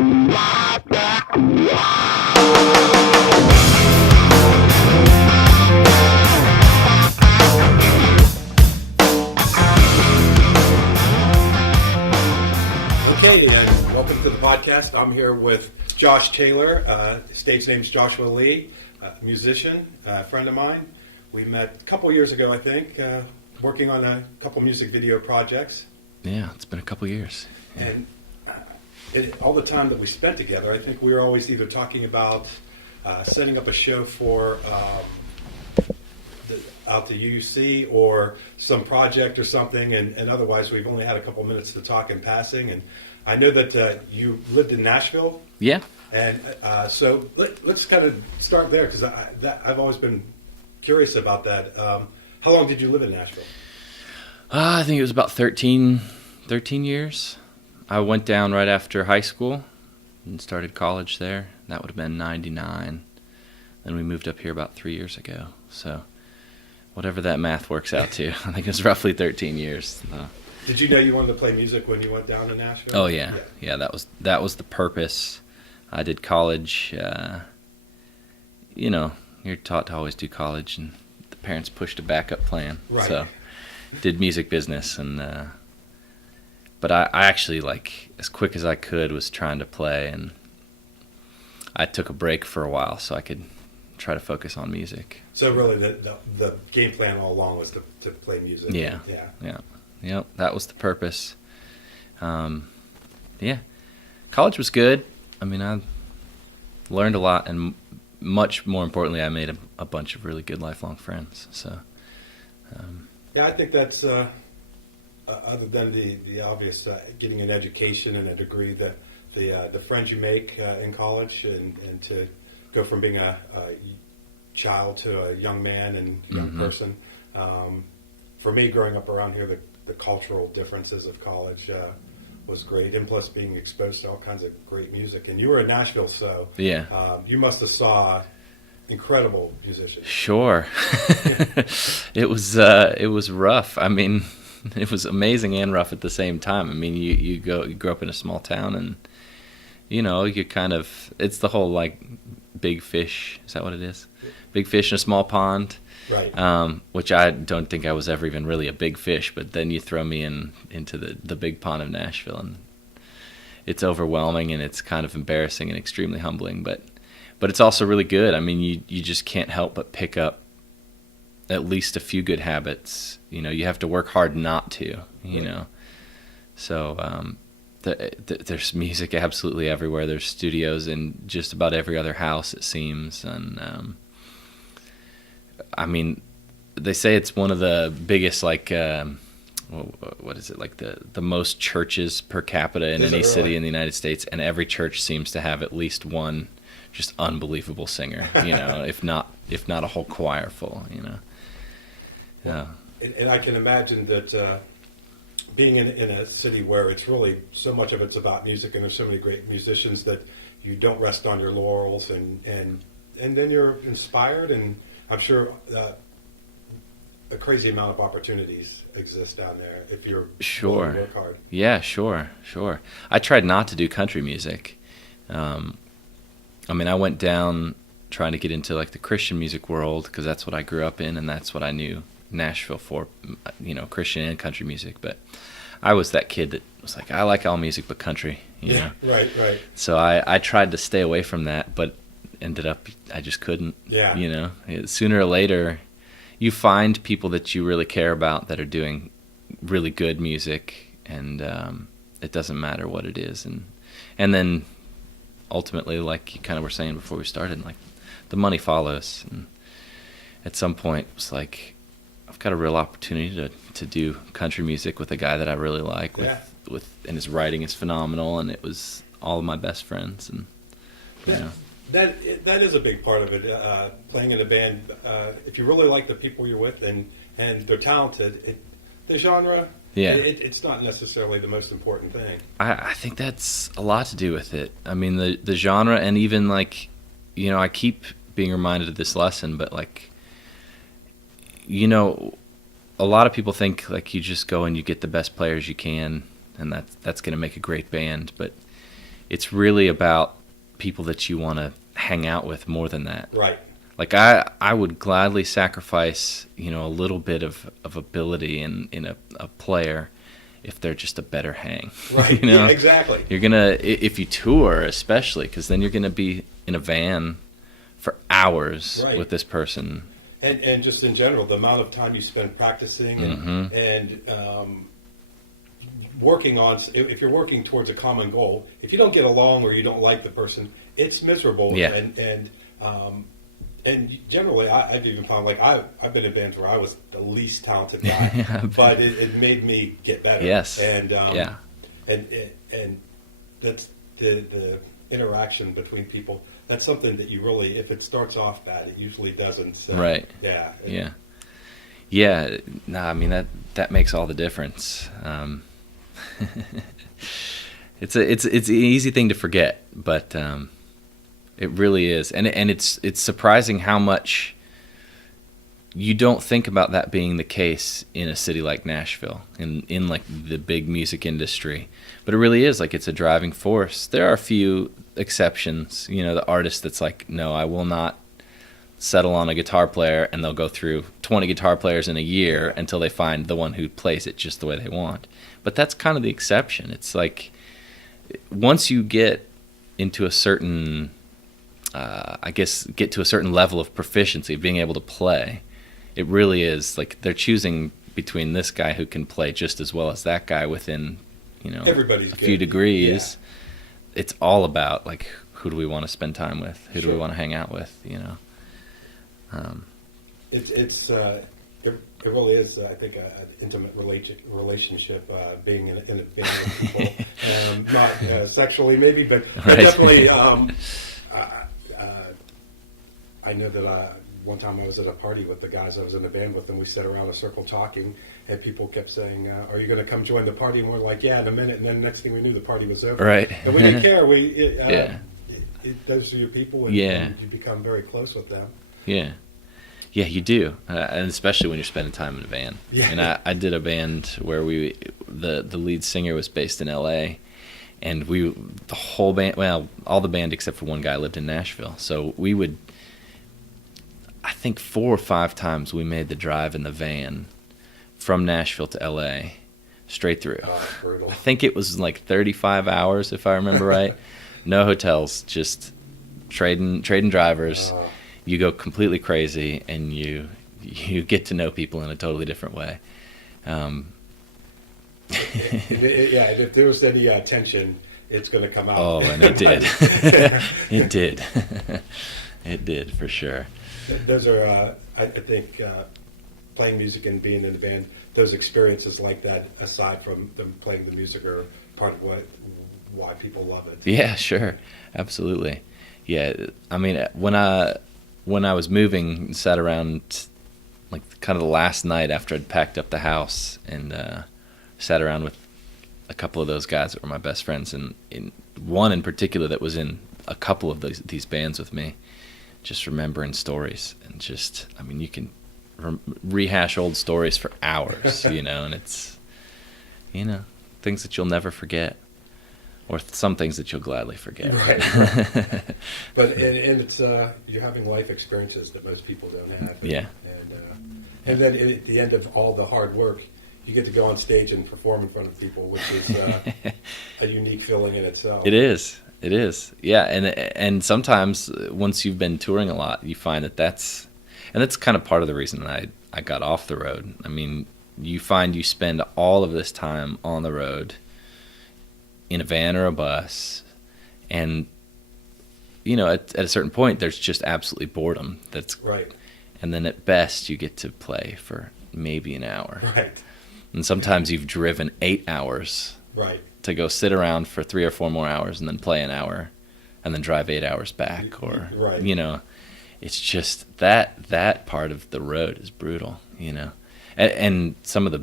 Okay, welcome to the podcast. I'm here with Josh Taylor. Stage name's Joshua Lee, musician, friend of mine. We met a couple years ago, I think, working on a couple music video projects. Yeah, it's been a couple years. Yeah. And all the time that we spent together, I think we were always either talking about setting up a show for out to UC or some project or something, and otherwise we've only had a couple minutes to talk in passing. And I know that you lived in Nashville. Yeah. And so let's kind of start there, because I've always been curious about that. How long did you live in Nashville? I think it was about 13 years. I went down right after high school and started college there. That would have been 99. Then we moved up here about 3 years ago. So whatever that math works out to, I think it was roughly 13 years. Did you know you wanted to play music when you went down to Nashville? Oh, yeah. Yeah, that was the purpose. I did college. You're taught to always do college, and the parents pushed a backup plan. Right. So did music business, and but I actually, like, as quick as I could, was trying to play, and I took a break for a while so I could try to focus on music. So really the game plan all along was to play music. Yeah. Yep, that was the purpose. College was good. I mean, I learned a lot, and much more importantly, I made a bunch of really good lifelong friends. So, yeah, I think that's other than the obvious getting an education and a degree, that the friends you make in college, and to go from being a child to a young man and young person. For me, growing up around here, the cultural differences of college was great, and plus being exposed to all kinds of great music. And you were in Nashville, so yeah, you must have saw incredible musicians. Sure. It was rough. I mean, it was amazing and rough at the same time. I mean, you grow up in a small town, and you kind of, it's the whole, like, big fish. Is that what it is? Big fish in a small pond. Right. Which I don't think I was ever even really a big fish, but then you throw me into the big pond of Nashville, and it's overwhelming, and it's kind of embarrassing and extremely humbling, but it's also really good. I mean, you just can't help but pick up at least a few good habits. You have to work hard not to, Right. So there's music absolutely everywhere. There's studios in just about every other house, it seems, and I mean, they say it's one of the biggest, like, what is it, like the most churches per capita in any city in the United States, and every church seems to have at least one just unbelievable singer, if not a whole choir full, Yeah. And I can imagine that being in a city where it's really so much of it's about music, and there's so many great musicians, that you don't rest on your laurels, and then you're inspired, and I'm sure a crazy amount of opportunities exist down there if you're willing to work hard. Yeah, sure. I tried not to do country music. I mean, I went down trying to get into, like, the Christian music world, because that's what I grew up in, and that's what I knew Nashville for, Christian and country music. But I was that kid that was like, I like all music but country. Yeah, right. So I tried to stay away from that, but ended up I just couldn't. Yeah. Sooner or later, you find people that you really care about that are doing really good music, and it doesn't matter what it is, and then ultimately, like you kind of were saying before we started, like, the money follows, and at some point it was like, I've got a real opportunity to do country music with a guy that I really like, and his writing is phenomenal, and it was all of my best friends, and That is a big part of it. Playing in a band, if you really like the people you're with, and they're talented, the genre, it's not necessarily the most important thing. I think that's a lot to do with it. I mean, the genre, and even, like, I keep being reminded of this lesson, but, like, a lot of people think, like, you just go and you get the best players you can, and that's going to make a great band. But it's really about people that you want to hang out with more than that. Right. Like I would gladly sacrifice, you know, a little bit of ability in a player if they're just a better hang. Right. You know? Yeah, exactly. You're gonna, if you tour especially, because then you're gonna be in a van for hours Right. with this person. And just in general, the amount of time you spend practicing and working on, if you're working towards a common goal, if you don't get along or you don't like the person, it's miserable. Yeah. And generally, I've even found, like, I've been in bands where I was the least talented guy, but it made me get better. Yes. And Yeah. and that's the interaction between people. That's something that you really, if it starts off bad, it usually doesn't. So, Right. Yeah. Yeah. Yeah. No, I mean that makes all the difference. It's an easy thing to forget, but it really is, and it's surprising how much you don't think about that being the case in a city like Nashville, in like the big music industry, but it really is. Like, it's a driving force. There are a few exceptions, you know, the artist that's like, no, I will not settle on a guitar player, and they'll go through 20 guitar players in a year until they find the one who plays it just the way they want. But that's kind of the exception. It's like, once you get into a certain, get to a certain level of proficiency, being able to play, it really is like they're choosing between this guy who can play just as well as that guy within, you know, Everybody's a few good. degrees. Yeah. It's all about, like, who do we want to spend time with? Who do we Sure. want to hang out with? You know. It really is, I think, an intimate relationship, being in a band with people, not sexually maybe, but Right. definitely. I know that one time I was at a party with the guys I was in a band with, and we sat around a circle talking, and people kept saying, "Are you going to come join the party?" And we're like, "Yeah, in a minute." And then next thing we knew, the party was over. Right. And we didn't care. Yeah. Those are your people, and, Yeah. and you become very close with them. Yeah. Yeah, you do, and especially when you're spending time in a band. Yeah. And I did a band where the lead singer was based in L.A., and the whole band, well, all the band except for one guy lived in Nashville. So we would, I think 4 or 5 times we made the drive in the van from Nashville to L.A. straight through. Oh, brutal. I think it was like 35 hours, if I remember right. No hotels, just trading drivers. Oh. You go completely crazy, and you get to know people in a totally different way. And if there was any tension, it's going to come out. Oh, and it did. It did. It did, for sure. Those are, I think, playing music and being in a band, those experiences like that, aside from them playing the music, are part of why people love it. Yeah, sure. Absolutely. Yeah, I mean, when I was moving, sat around, like, kind of the last night after I'd packed up the house, and sat around with a couple of those guys that were my best friends, and in one in particular that was in a couple of these bands with me, just remembering stories, and just, I mean, you can rehash old stories for hours, you know, and it's, you know, things that you'll never forget, or some things that you'll gladly forget. Right. But and it's you're having life experiences that most people don't have. Yeah. And then at the end of all the hard work, you get to go on stage and perform in front of people, which is a unique feeling in itself. It is. It is. Yeah, and sometimes once you've been touring a lot, you find that's kind of part of the reason I got off the road. I mean, you find you spend all of this time on the road in a van or a bus, and, you know, at a certain point, there's just absolutely boredom. That's right. And then at best, you get to play for maybe an hour. Right. And sometimes you've driven 8 hours. Right. To go sit around for 3 or 4 more hours and then play an hour and then drive 8 hours back, or, right. You know, it's just that part of the road is brutal, you know. And some of the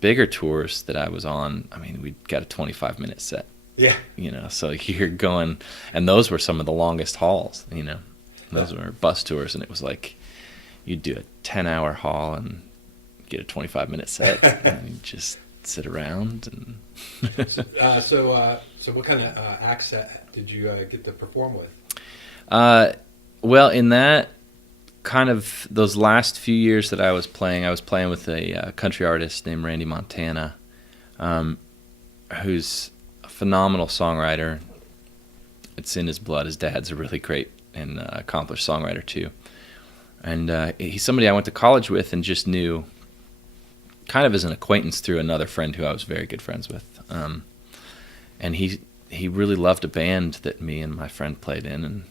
bigger tours that I was on, I mean, we got a 25-minute set. Yeah. You know, so you're going, and those were some of the longest hauls, you know. Those were bus tours, and it was like you'd do a 10-hour haul and get a 25-minute set. And you just sit around and. So what kind of acts did you get to perform with? Well, in that kind of those last few years that I was playing with a country artist named Randy Montana, who's a phenomenal songwriter. It's in his blood. His dad's a really great and accomplished songwriter too. And he's somebody I went to college with and just knew kind of as an acquaintance through another friend who I was very good friends with. And he really loved a band that me and my friend played in, and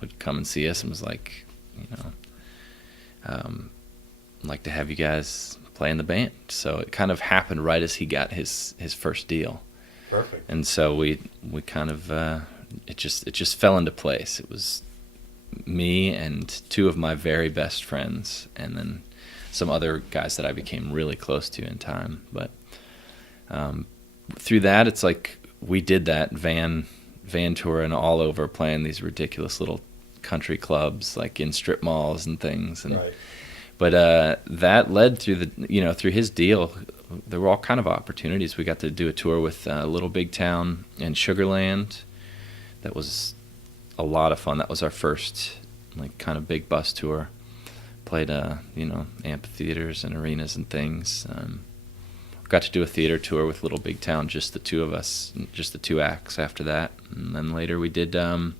would come and see us and was like, I'd like to have you guys play in the band. So it kind of happened right as he got his first deal. Perfect. And so we kind of it just fell into place. It was me and two of my very best friends, and then some other guys that I became really close to in time. But through that, it's like we did that van touring all over, playing these ridiculous little country clubs, like in strip malls and things. And Right. but that led through through his deal. There were all kind of opportunities. We got to do a tour with Little Big Town and Sugarland. That was a lot of fun. That was our first like kind of big bus tour. Played amphitheaters and arenas and things. Got to do a theater tour with Little Big Town, just the two of us, just the two acts after that. And then later we did a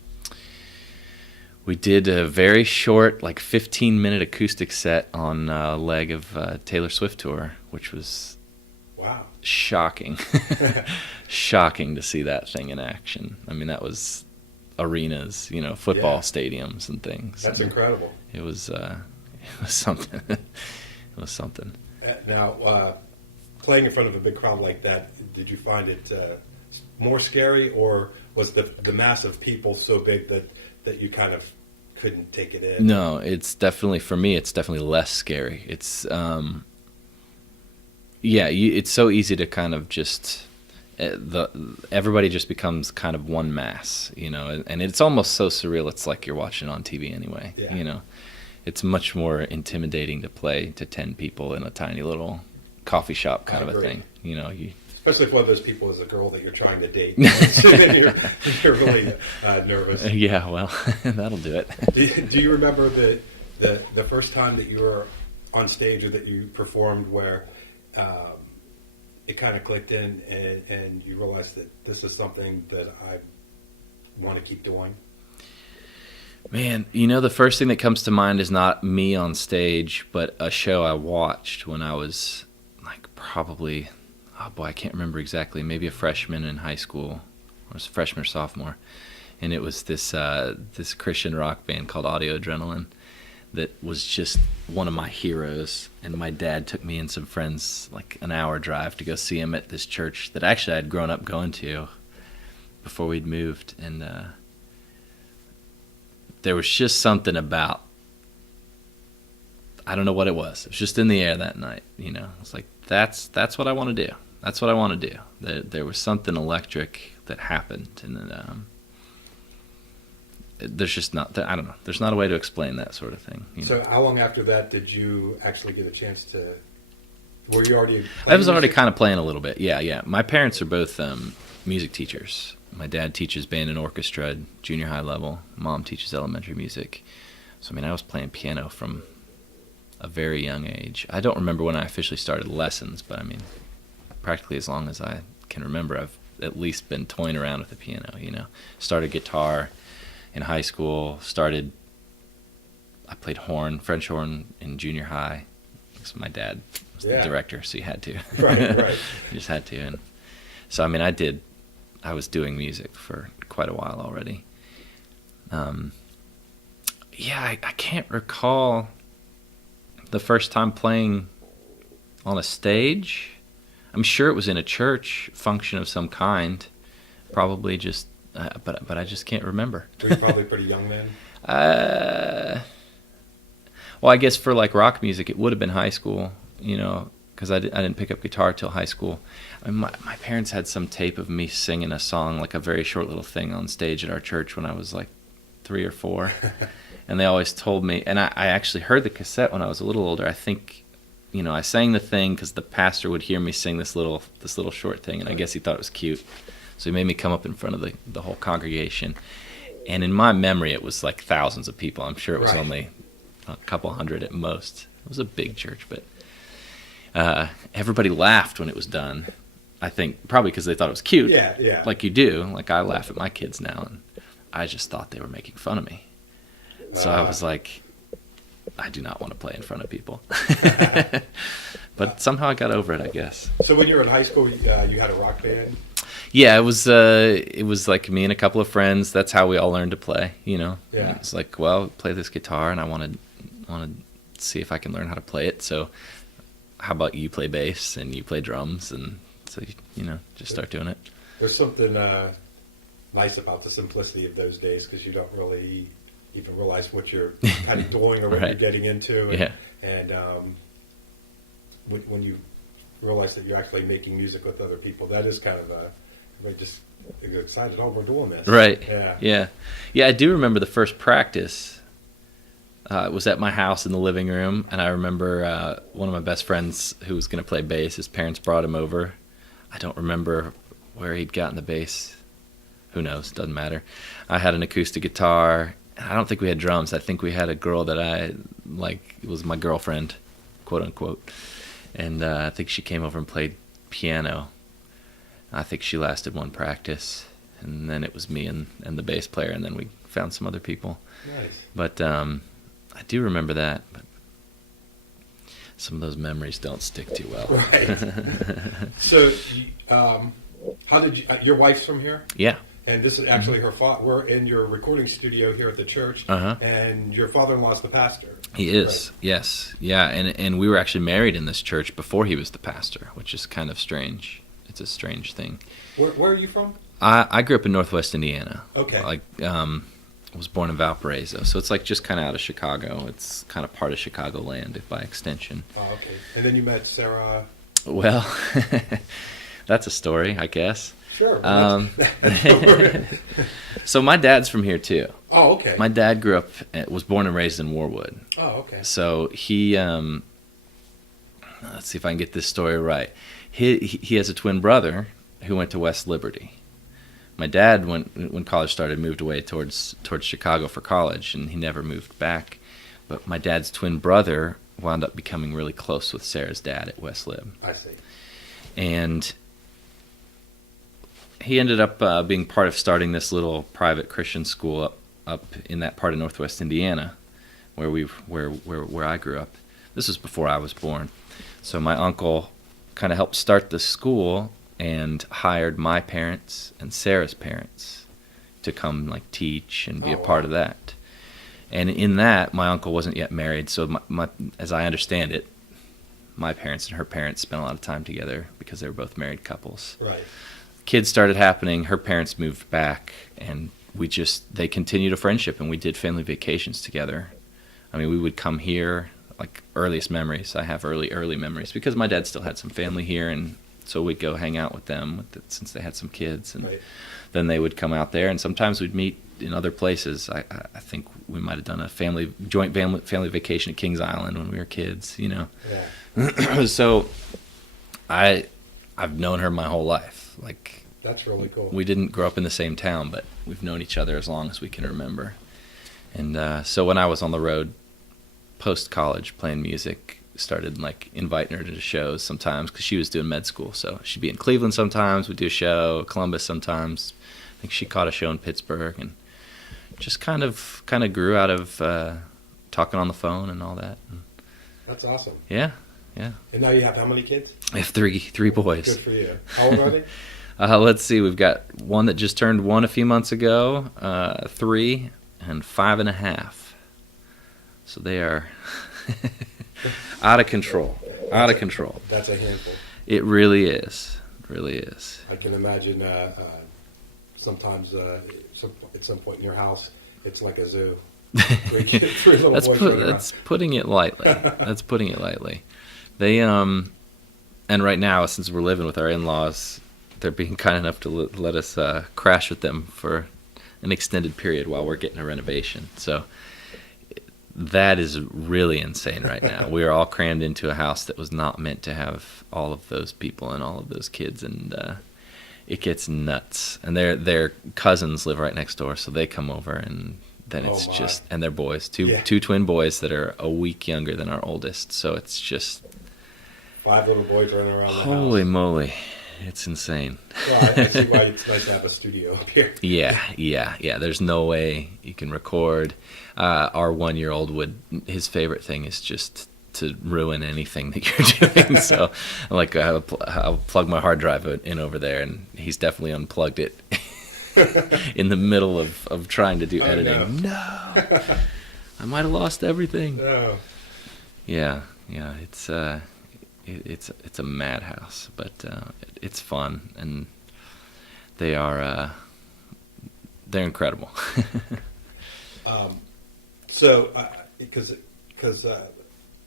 very short, like 15-minute acoustic set on a leg of Taylor Swift tour, which was Wow. shocking. Shocking to see that thing in action. I mean, that was arenas, football Yeah. stadiums and things. That's And incredible. it was something. It was something. Now, playing in front of a big crowd like that, did you find it more scary, or was the mass of people so big that you kind of couldn't take it in? No, it's definitely, for me, it's definitely less scary. It's it's so easy to kind of just everybody just becomes kind of one mass, and it's almost so surreal. It's like you're watching on TV anyway. Yeah. It's much more intimidating to play to 10 people in a tiny little coffee shop kind I of a agree. thing. Especially if one of those people is a girl that you're trying to date. Then you're really nervous. Yeah, well, that'll do it. Do you remember the first time that you were on stage or that you performed where it kind of clicked in and you realized that this is something that I want to keep doing? Man, the first thing that comes to mind is not me on stage, but a show I watched when I was like probably, I can't remember exactly, maybe a freshman in high school, or was a freshman or sophomore, and it was this Christian rock band called Audio Adrenaline that was just one of my heroes, and my dad took me and some friends like an hour drive to go see him at this church that actually I'd grown up going to before we'd moved, and there was just something about, I don't know what it was. It was just in the air that night, I was like, that's what I want to do. That's what I want to do. There was something electric that happened, and there's just not, I don't know. There's not a way to explain that sort of thing. So how long after that did you actually get a chance to, were you already I was already music? kind of playing a little bit. Yeah. My parents are both music teachers. My dad teaches band and orchestra at junior high level. Mom teaches elementary music. So, I was playing piano from a very young age. I don't remember when I officially started lessons, but practically as long as I can remember, I've at least been toying around with the piano, Started guitar in high school. I played French horn in junior high. So my dad was the director, so you had to. Right. You just had to. And so, I was doing music for quite a while already. I can't recall the first time playing on a stage. I'm sure it was in a church function of some kind, probably just, but I just can't remember. Were you probably pretty young then? Well, I guess for like rock music, it would have been high school, because I didn't pick up guitar till high school. My parents had some tape of me singing a song, like a very short little thing on stage at our church when I was like 3 or 4. And they always told me, and I actually heard the cassette when I was a little older. I think I sang the thing because the pastor would hear me sing this little short thing, and I guess he thought it was cute. So he made me come up in front of the whole congregation. And in my memory, it was like thousands of people. I'm sure it was only a couple hundred at most. It was a big church, but everybody laughed when it was done. I think probably because they thought it was cute. Yeah. Like you do. Like I laugh at my kids now, and I just thought they were making fun of me. So I was like, I do not want to play in front of people. But somehow I got over it, I guess. So when you were in high school, you had a rock band? Yeah, it was like me and a couple of friends. That's how we all learned to play, Yeah. It's like, well, play this guitar, and I want to see if I can learn how to play it. So how about you play bass and you play drums, and so just start doing it. There's something nice about the simplicity of those days, because you don't really even realize what you're kind of doing or what you're getting into. And when you realize that you're actually making music with other people, that is kind of everybody just get excited. Oh, we're doing this. Right. Yeah. I do remember the first practice. It was at my house in the living room, and I remember one of my best friends who was going to play bass. His parents brought him over. I don't remember where he'd gotten the bass. Who knows? Doesn't matter. I had an acoustic guitar. I don't think we had drums. I think we had a girl that I was my girlfriend, quote unquote. And I think she came over and played piano. I think she lasted one practice, and then it was me and the bass player, and then we found some other people. Nice. But I do remember that. But some of those memories don't stick too well. Right. So, how did you? Your wife's from here? Yeah. And this is actually her father. We're in your recording studio here at the church, and your father-in-law's the pastor. He is, right? Yes. Yeah, and we were actually married in this church before he was the pastor, which is kind of strange. It's a strange thing. Where are you from? I grew up in Northwest Indiana. Okay. I was born in Valparaiso, so it's like just kind of out of Chicago. It's kind of part of Chicagoland by extension. Oh, okay. And then you met Sarah? Well, that's a story, I guess. Sure. So my dad's from here too. Oh, okay. My dad was born and raised in Warwood. Oh, okay. So he, let's see if I can get this story right. He has a twin brother who went to West Liberty. My dad, when college started, moved away towards Chicago for college, and he never moved back. But my dad's twin brother wound up becoming really close with Sarah's dad at West Lib. I see. And he ended up being part of starting this little private Christian school up in that part of Northwest Indiana, where I grew up. This was before I was born. So my uncle kind of helped start the school and hired my parents and Sarah's parents to come teach and be a part of that. And in that, my uncle wasn't yet married, so my as I understand it, my parents and her parents spent a lot of time together because they were both married couples. Right. Kids started happening. Her parents moved back, and they continued a friendship, and we did family vacations together. I mean, we would come here, earliest memories. I have early memories because my dad still had some family here, and so we'd go hang out with them since they had some kids, and then they would come out there, and sometimes we'd meet in other places. I think we might have done a joint family vacation at Kings Island when we were kids, Yeah. So I've known her my whole life. That's really cool. We didn't grow up in the same town, but we've known each other as long as we can remember. And so when I was on the road post-college playing music, started inviting her to shows sometimes because she was doing med school. So she'd be in Cleveland sometimes, we'd do a show, Columbus sometimes. I think she caught a show in Pittsburgh, and just kind of grew out of talking on the phone and all that. That's awesome. Yeah. And now you have how many kids? I have three boys. Good for you. How old are they? Let's see. We've got one that just turned 1 a few months ago, 3, and 5.5. So they are out of control. That's a handful. It really is. I can imagine sometimes at some point in your house, it's like a zoo. Three little boys running around. That's putting it lightly. They and right now, since we're living with our in-laws, they're being kind enough to let us crash with them for an extended period while we're getting a renovation. So that is really insane right now. We are all crammed into a house that was not meant to have all of those people and all of those kids, and it gets nuts. And their cousins live right next door, so they come over, and then it's just, and they're boys, two twin boys that are a week younger than our oldest. So it's just 5 little boys running around the house. Holy moly. It's insane. Well, I see why it's nice to have a studio up here. Yeah. There's no way you can record. Our 1-year-old his favorite thing is just to ruin anything that you're doing. So, like, I'll plug my hard drive in over there, and he's definitely unplugged it in the middle of trying to do editing. No. I might have lost everything. No. Yeah. It's a madhouse, but it's fun, and they're incredible. So, because it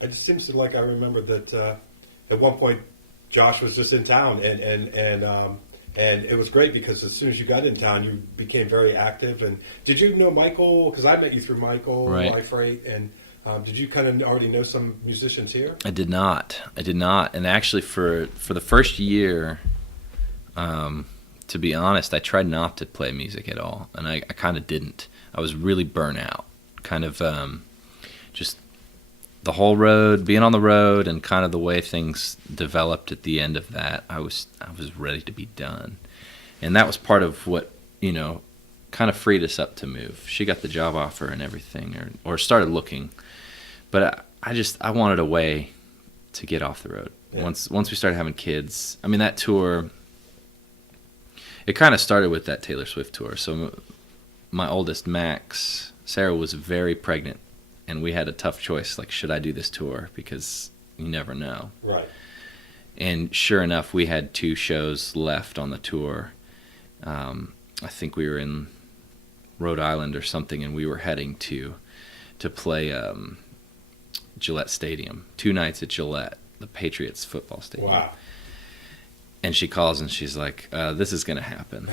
just seems like I remember that at one point Josh was just in town, and it was great because as soon as you got in town, you became very active. And did you know Michael? Because I met you through Michael, right. Life Rate, and did you kind of already know some musicians here? I did not, and actually for the first year, to be honest, I tried not to play music at all, and I kind of didn't. I was really burnt out, kind of just the whole road, being on the road, and kind of the way things developed at the end of that. I was ready to be done, and that was part of what kind of freed us up to move. She got the job offer and everything, or started looking. But I wanted a way to get off the road. Yeah. Once we started having kids, I mean, that tour, it kind of started with that Taylor Swift tour. So my oldest, Max, Sarah was very pregnant, and we had a tough choice, like, should I do this tour? Because you never know. Right. And sure enough, we had 2 shows left on the tour. I think we were in Rhode Island or something, and we were heading to play Gillette Stadium, 2 nights at Gillette, the Patriots football stadium. Wow. And she calls and she's like, this is going to happen.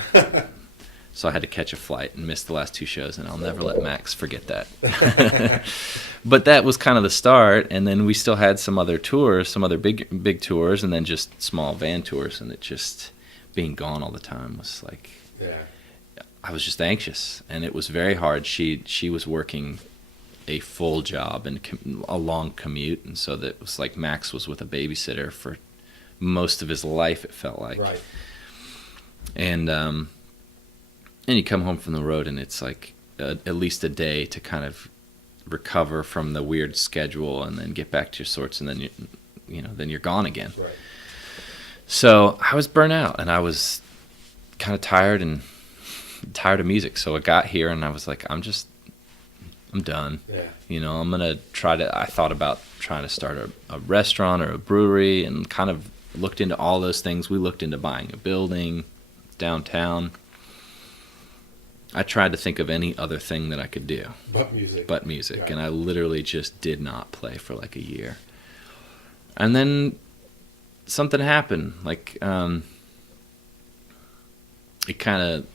So I had to catch a flight and miss the last 2 shows, and I'll never let Max forget that. But that was kind of the start, and then we still had some other tours, some other big tours, and then just small van tours, and it just being gone all the time was like, I was just anxious, and it was very hard. She was working a full job and a long commute, and so that it was like Max was with a babysitter for most of his life, it felt like. Right. And you come home from the road, and it's like at least a day to kind of recover from the weird schedule, and then get back to your sorts, and then then you're gone again. Right. So I was burnt out, and I was kind of tired of music. So I got here, and I was like, I'm done. Yeah. I'm going to I thought about trying to start a restaurant or a brewery, and kind of looked into all those things. We looked into buying a building downtown. I tried to think of any other thing that I could do. But music. Right. And I literally just did not play for like a year. And then something happened. Like, it kind of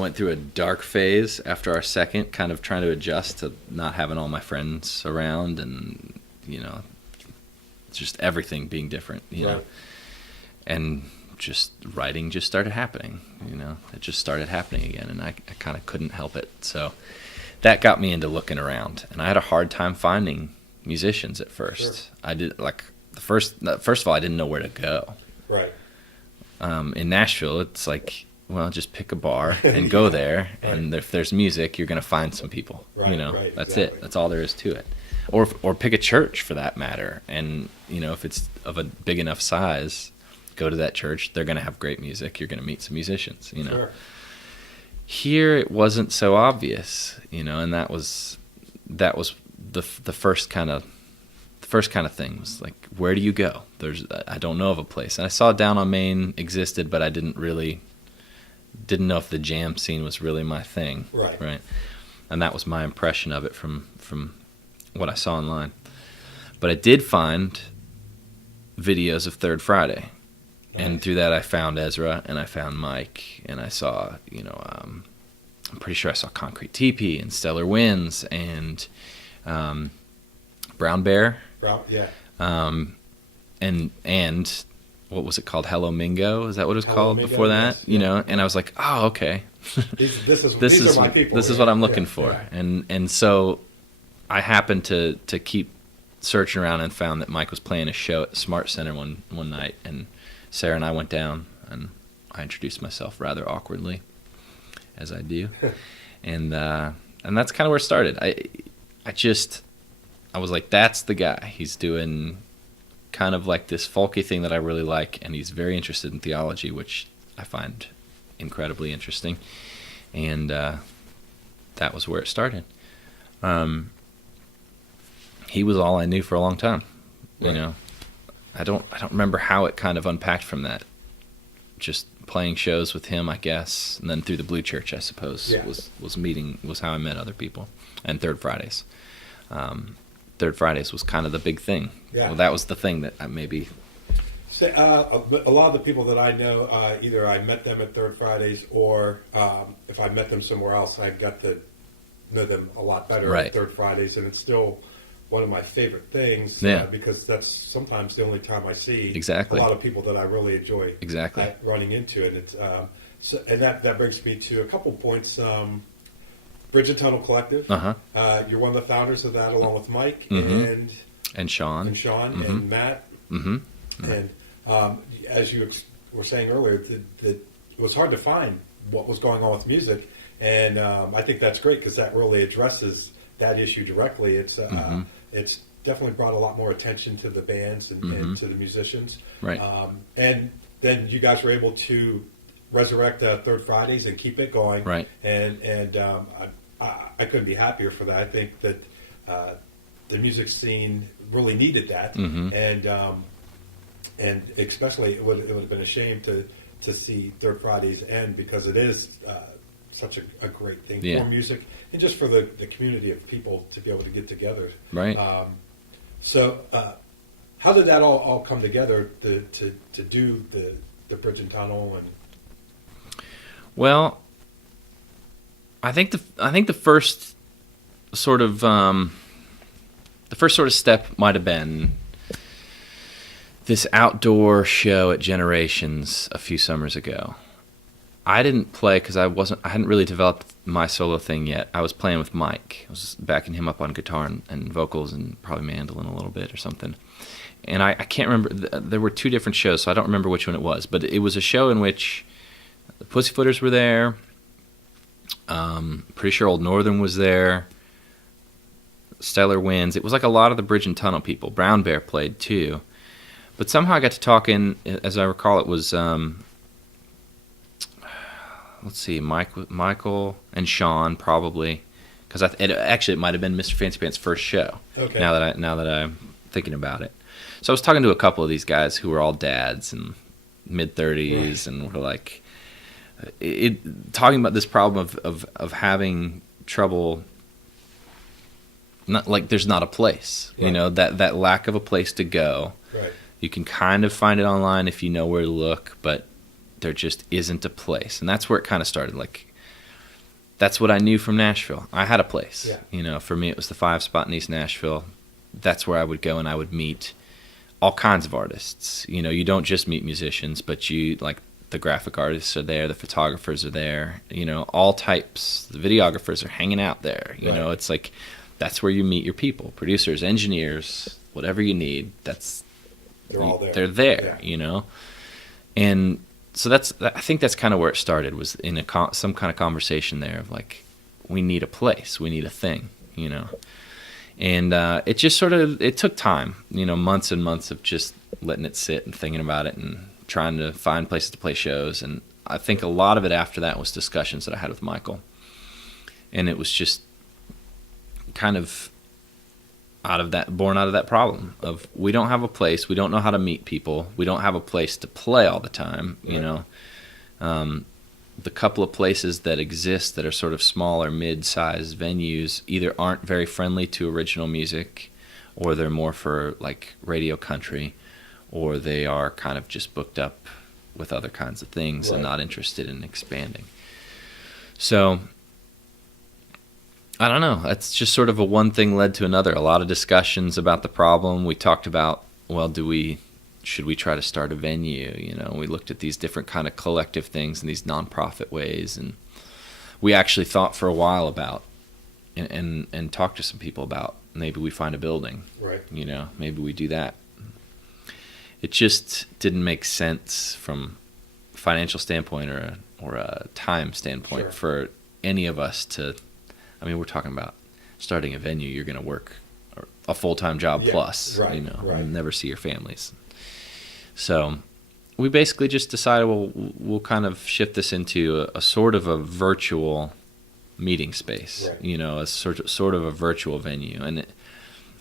went through a dark phase after our second, kind of trying to adjust to not having all my friends around, and just everything being different, Right. And just writing just started happening. It just started happening again, and I kind of couldn't help it. So that got me into looking around, and I had a hard time finding musicians at first. Sure. I did first of all, I didn't know where to go. Right. In Nashville, it's like, well, just pick a bar and go there, Right. and if there's music, you're going to find some people. Right, That's exactly. it. That's all there is to it. Or pick a church for that matter, and if it's of a big enough size, go to that church. They're going to have great music. You're going to meet some musicians. Sure. Here it wasn't so obvious, and that was the first kind of thing was like, where do you go? I don't know of a place. And I saw Down on Main existed, but I didn't know if the jam scene was really my thing. Right. And that was my impression of it from what I saw online. But I did find videos of Third Friday. Nice. And through that I found Ezra, and I found Mike, and I saw, I'm pretty sure I saw Concrete Teepee and Stellar Winds, and Brown Bear, Yeah. and what was it called? Hello Mingo? Is that what it was Hello called Mingo, before that? yes, You yeah. know, and I was like, oh, okay. These This are my people. This is right? what I'm looking Yeah, for. yeah. And so I happened to keep searching around and found that Mike was playing a show at Smart Center one night, and Sarah and I went down, and I introduced myself rather awkwardly, as I do, and that's kind of where it started. I was like, that's the guy. He's doing kind of like this folky thing that I really like, and he's very interested in theology, which I find incredibly interesting, and that was where it started. He was all I knew for a long time. Right. You know, I don't remember how it kind of unpacked from that. Just playing shows with him, I guess, and then through the Blue Church, I suppose, Yeah. was how I met other people, and Third Fridays. Third Fridays was kind of the big thing. Yeah. Well, that was the thing that I maybe. So, a lot of the people that I know, either I met them at Third Fridays, or if I met them somewhere else, I got to know them a lot better Right. at Third Fridays, and it's still one of my favorite things. Yeah. Because that's sometimes the only time I see Exactly. a lot of people that I really enjoy Exactly. running into, and it's and that brings me to a couple points. Bridge and Tunnel Collective. Uh-huh. You're one of the founders of that, along with Mike Mhm. And Sean. Sean and Matt. Mm-hmm. And as you were saying earlier, that it was hard to find what was going on with music, and I think that's great because that really addresses that issue directly. It's definitely brought a lot more attention to the bands and to the musicians. Right. And then you guys were able to resurrect Third Fridays and keep it going. Right. And I couldn't be happier for that. I think that the music scene really needed that, and especially it would have been a shame to see Third Fridays end, because it is such a great thing Yeah. for music and just for the community of people to be able to get together. Right. So how did that all come together to do the Bridge and Tunnel? And Well, I think the first sort of step might have been this outdoor show at Generations a few summers ago. I didn't play because I hadn't really developed my solo thing yet. I was playing with Mike. I was backing him up on guitar and vocals and probably mandolin a little bit or something. And I can't remember. There were two different shows, so I don't remember which one it was. But it was a show in which the Pussyfooters were there. Pretty sure Old Northern was there. Stellar Winds. It was like a lot of the Bridge and Tunnel people. Brown Bear played too. But somehow I got to talking, as I recall, it was, let's see, Michael and Sean probably, because it might have been Mr. Fancy Pants' first show. Okay. Now that I'm thinking about it, so I was talking to a couple of these guys who were all dads and mid-30s, and were like, talking about this problem of having trouble. Not like there's not a place, Right. that lack of a place to go. right. You can kind of find it online if you know where to look, but there just isn't a place. And that's where it kind of started. Like, that's what I knew from Nashville. I had a place. Yeah. For me, it was the 5 spot in East Nashville. That's where I would go, and I would meet all kinds of artists. You don't just meet musicians, but the graphic artists are there, the photographers are there, all types. The videographers are hanging out there. Right. It's like, that's where you meet your people, producers, engineers, whatever you need. They're all there. They're there, Yeah. And so I think that's kind of where it started, was in some kind of conversation there of like, we need a place, we need a thing, and it just it took time, months and months of just letting it sit and thinking about it and trying to find places to play shows. And I think a lot of it after that was discussions that I had with Michael, and it was just kind of born out of that problem of, we don't have a place, we don't know how to meet people, we don't have a place to play all the time. Right. The couple of places that exist that are sort of smaller mid-sized venues either aren't very friendly to original music, or they're more for like radio country, or they are kind of just booked up with other kinds of things. Right. And not interested in expanding. So I don't know. That's just sort of a one thing led to another. A lot of discussions about the problem. We talked about, well, should we try to start a venue? You know, we looked at these different kind of collective things and these nonprofit ways, and we actually thought for a while about and talked to some people about maybe we find a building. Right. You know, maybe we do that. It just didn't make sense from a financial standpoint or a time standpoint Sure. for any of us to. I mean, we're talking about starting a venue. You're going to work a full-time job plus, right, you know, right. and never see your families. So we basically just decided, well, we'll kind of shift this into a sort of a virtual meeting space, right. you know, a sort of a virtual venue. And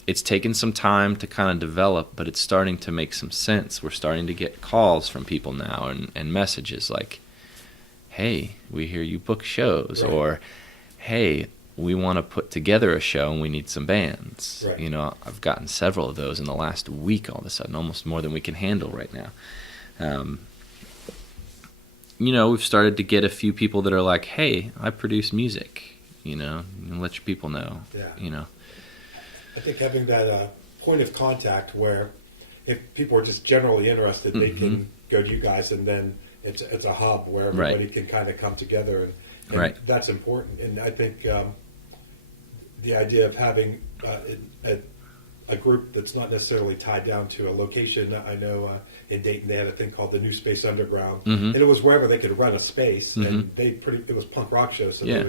it's taken some time to kind of develop, but it's starting to make some sense. We're starting to get calls from people now and messages like, hey, we hear you book shows, right. or hey, we want to put together a show and we need some bands. Right. You know, I've gotten several of those in the last week all of a sudden, almost more than we can handle right now. You know, we've started to get a few people that are like, hey, I produce music, you know, and let your people know, Yeah. you know. I think having that point of contact where if people are just generally interested, they can go to you guys, and then it's a hub where everybody Right. can kind of come together, and Right. that's important. And I think the idea of having a group that's not necessarily tied down to a location. I know in Dayton they had a thing called the New Space Underground, and it was wherever they could rent a space, and it was punk rock shows, so Yeah.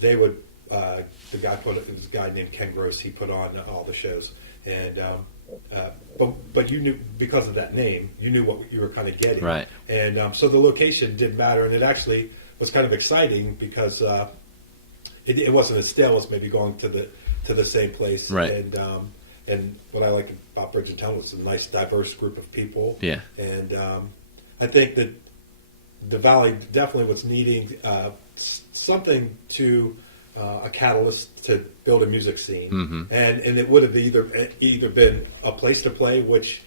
they would the guy it was a guy named Ken Gross. He put on all the shows, and but you knew, because of that name, you knew what you were kind of getting, Right. And so the location did matter, and it actually was kind of exciting because it wasn't as stale as maybe going to the same place, Right. And what I like about Bridgetown was a nice, diverse group of people. Yeah. And I think that the Valley definitely was needing something to a catalyst to build a music scene, and it would have either been a place to play, which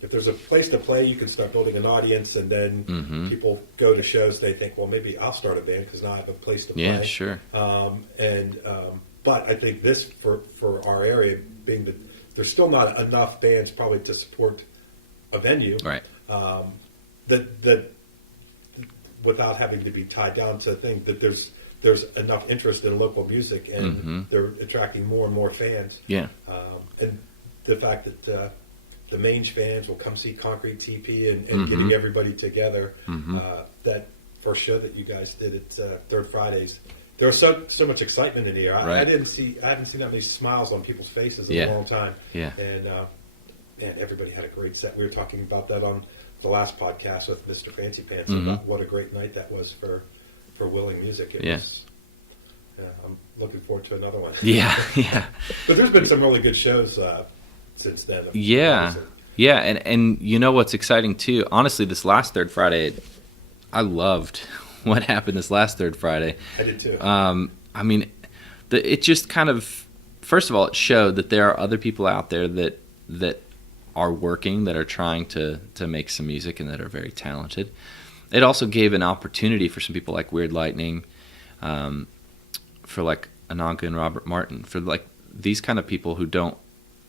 if there's a place to play, you can start building an audience, and then people go to shows. They think, well, maybe I'll start a band because now I have a place to play. Yeah, sure. But I think this for our area, being that there's still not enough bands probably to support a venue, Right. That without having to be tied down to a thing, that there's enough interest in local music, and they're attracting more and more fans. Yeah. And the fact that the Mange fans will come see Concrete TP and getting everybody together. That first show that you guys did at Third Fridays, there was so much excitement in the air. I hadn't seen that many smiles on people's faces in a long time. Yeah. And man, everybody had a great set. We were talking about that on the last podcast with Mr. Fancy Pants about what a great night that was for Willing Music. It was, I'm looking forward to another one. Yeah, yeah. But there's been some really good shows since then. Yeah. Obviously. Yeah, and you know what's exciting too? Honestly, this last Third Friday, I loved what happened this last Third Friday. I did too. I mean, it just kind of, first of all, it showed that there are other people out there that are working, that are trying to make some music, and that are very talented. It also gave an opportunity for some people like Weird Lightning, for like Ananka and Robert Martin, for like these kind of people who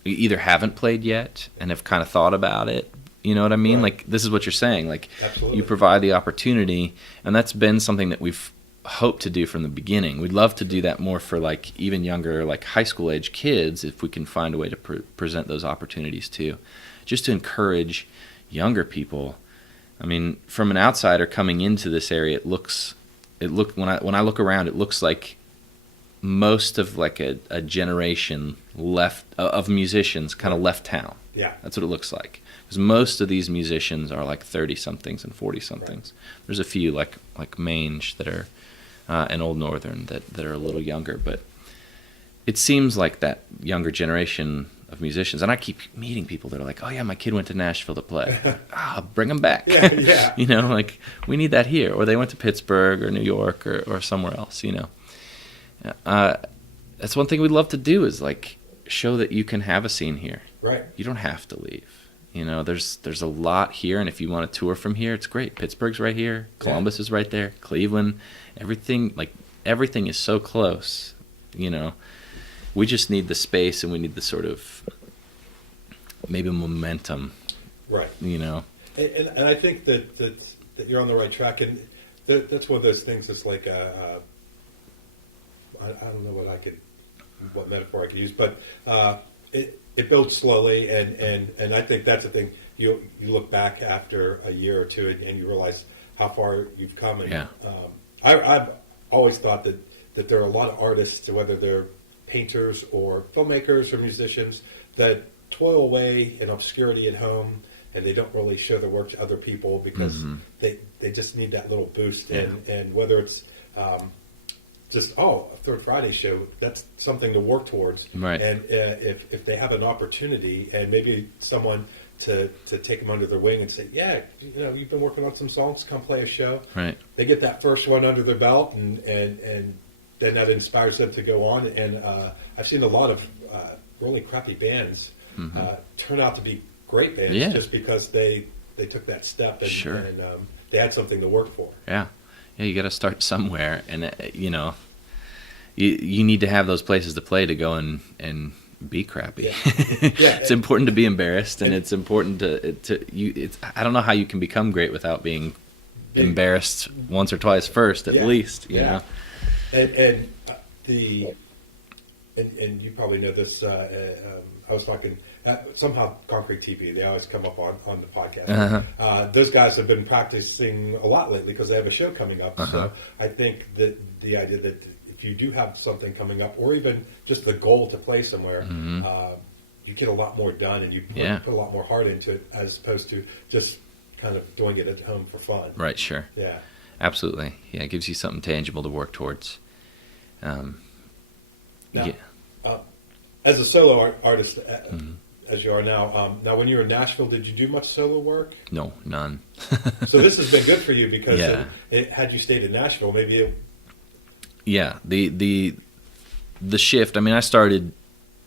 either haven't played yet and have kind of thought about it. You know what I mean? Right. Like, this is what you're saying. Like, Absolutely. you provide the opportunity, and that's been something that we've hoped to do from the beginning. We'd love to do that more for like even younger, like high school age kids, if we can find a way to present those opportunities too, just to encourage younger people. I mean, from an outsider coming into this area, when I look around, it looks like most of like a generation left of musicians kind of left town. Yeah. That's what it looks like. Because most of these musicians are like 30-somethings and 40-somethings. Right. There's a few like Mange that are and Old Northern that are a little younger, but it seems like that younger generation of musicians. And I keep meeting people that are like, "Oh yeah, my kid went to Nashville to play. Bring them back." Yeah. You know, like, we need that here. Or they went to Pittsburgh or New York or somewhere else. You know, that's one thing we'd love to do, is like show that you can have a scene here. Right. You don't have to leave. You know, there's a lot here, and if you want to tour from here, it's great. Pittsburgh's right here. Columbus is right there. Cleveland, everything is so close. you know, we just need the space and we need the sort of maybe momentum, Right. you know. And I think that you're on the right track, and that's one of those things that's like I don't know what metaphor I could use, but it builds slowly, and I think that's the thing. You look back after a year or two, and you realize how far you've come. And, Yeah. I've always thought that there are a lot of artists, whether they're painters or filmmakers or musicians, that toil away in obscurity at home, and they don't really show their work to other people because they just need that little boost. Yeah. And whether it's just a Third Friday show, that's something to work towards. Right. And if they have an opportunity and maybe someone to take them under their wing and say, yeah, you've been working on some songs, come play a show. Right. They get that first one under their belt, and then that inspires them to go on. And I've seen a lot of really crappy bands turn out to be great bands just because they took that step and they had something to work for. Yeah. Yeah, you got to start somewhere, and you need to have those places to play to go and be crappy. Yeah. Yeah. It's important to be embarrassed, and it's important to I don't know how you can become great without being embarrassed once or twice first, at least. You know. And you probably know this. I was talking somehow Concrete TV. They always come up on the podcast. Those guys have been practicing a lot lately because they have a show coming up. So I think that the idea that if you do have something coming up, or even just the goal to play somewhere, you get a lot more done, and you put a lot more heart into it as opposed to just kind of doing it at home for fun. Right. Sure. Yeah. Absolutely. Yeah. It gives you something tangible to work towards. As a solo artist, as you are now, when you were in Nashville, did you do much solo work? No, none. So this has been good for you because had you stayed in Nashville, maybe it... Yeah, the shift. I mean, I started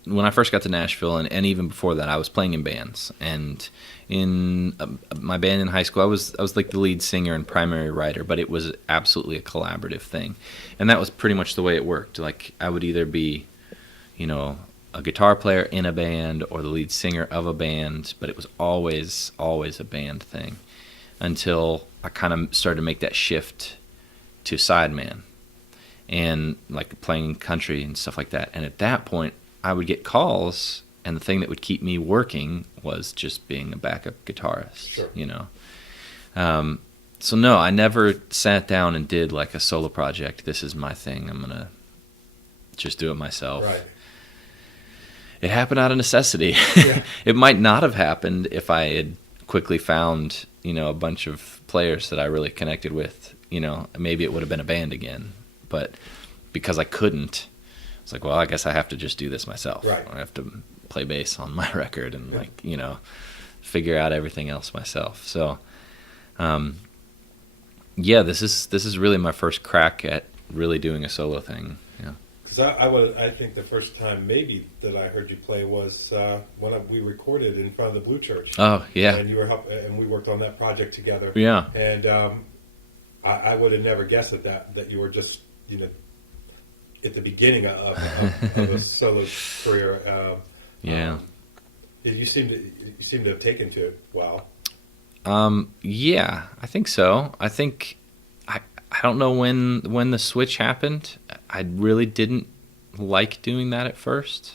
when I first got to Nashville, and even before that, I was playing in bands. And in my band in high school, I was like the lead singer and primary writer, but it was absolutely a collaborative thing, and that was pretty much the way it worked. Like I would either be, a guitar player in a band or the lead singer of a band, but it was always a band thing until I kind of started to make that shift to sideman and like playing country and stuff like that. And at that point, I would get calls, and the thing that would keep me working was just being a backup guitarist. Sure. So no, I never sat down and did like a solo project. This is my thing. I'm gonna just do it myself. Right. It happened out of necessity. Yeah. It might not have happened if I had quickly found, a bunch of players that I really connected with. Maybe it would have been a band again. But because I couldn't, it's like, well, I guess I have to just do this myself. Right. I have to play bass on my record and figure out everything else myself. So, this is really my first crack at really doing a solo thing. Yeah. Because I think the first time maybe that I heard you play was when we recorded in front of the Blue Church. Oh yeah. And you were and we worked on that project together. Yeah. And I would have never guessed that you were just at the beginning of a solo career. You seem to have taken to it well. Yeah, I think so. I think I don't know when the switch happened. I really didn't like doing that at first.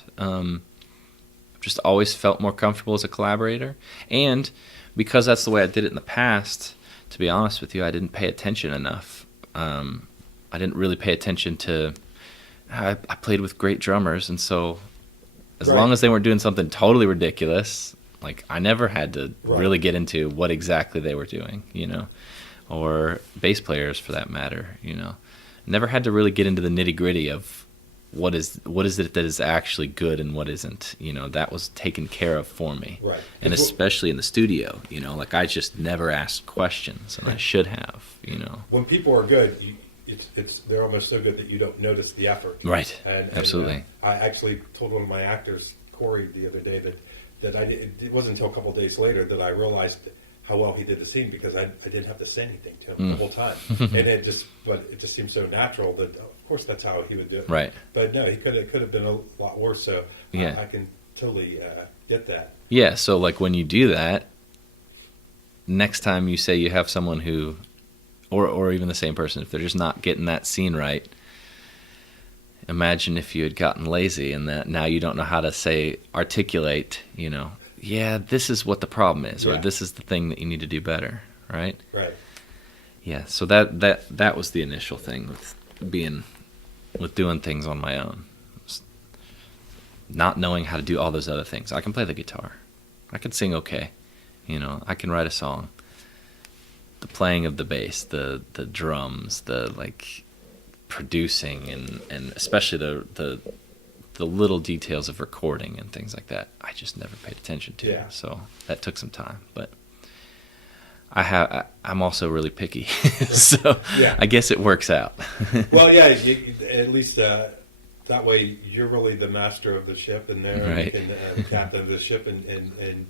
Just always felt more comfortable as a collaborator, and because that's the way I did it in the past. To be honest with you, I didn't pay attention enough. I didn't really pay attention to. I played with great drummers, and so as long as they weren't doing something totally ridiculous, like I never had to really get into what exactly they were doing, or bass players for that matter, Never had to really get into the nitty gritty of what is it that is actually good and what isn't. That was taken care of for me. Right. And especially in the studio, like I just never asked questions, and I should have, When people are good, they're almost so good that you don't notice the effort. Right. Absolutely. And, I actually told one of my actors, Corey, the other day that it wasn't until a couple of days later that I realized how well he did the scene because I didn't have to say anything to him the whole time, and it just seemed so natural that of course that's how he would do it. Right. But no, it could have been a lot worse. So Yeah. I can totally get that. Yeah, so like when you do that, next time you say you have someone who, or even the same person, if they're just not getting that scene right, imagine if you had gotten lazy and that now you don't know how to articulate, yeah, this is what the problem is, or this is the thing that you need to do better, right? Right. Yeah, so that was the initial thing with doing things on my own. Not knowing how to do all those other things. I can play the guitar. I can sing okay. I can write a song. The playing of the bass, the drums, the like producing and especially the little details of recording and things like that, I just never paid attention to. Yeah. So that took some time, but I'm also really picky, so Yeah. I guess it works out. Well, yeah, at least that way you're really the master of the ship, and they're Right. the captain of the ship, and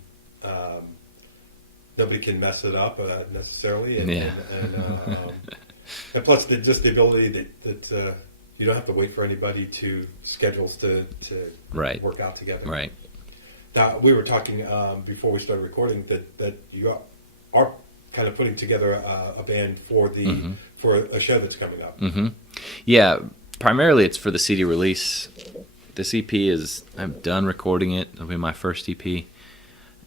nobody can mess it up necessarily. And plus, just the ability that you don't have to wait for anybody to schedules to Right. work out together. Right. Now, we were talking before we started recording that you are kind of putting together a band for a show that's coming up. Mm-hmm. Yeah, primarily it's for the CD release. This EP I'm done recording it. It'll be my first EP. It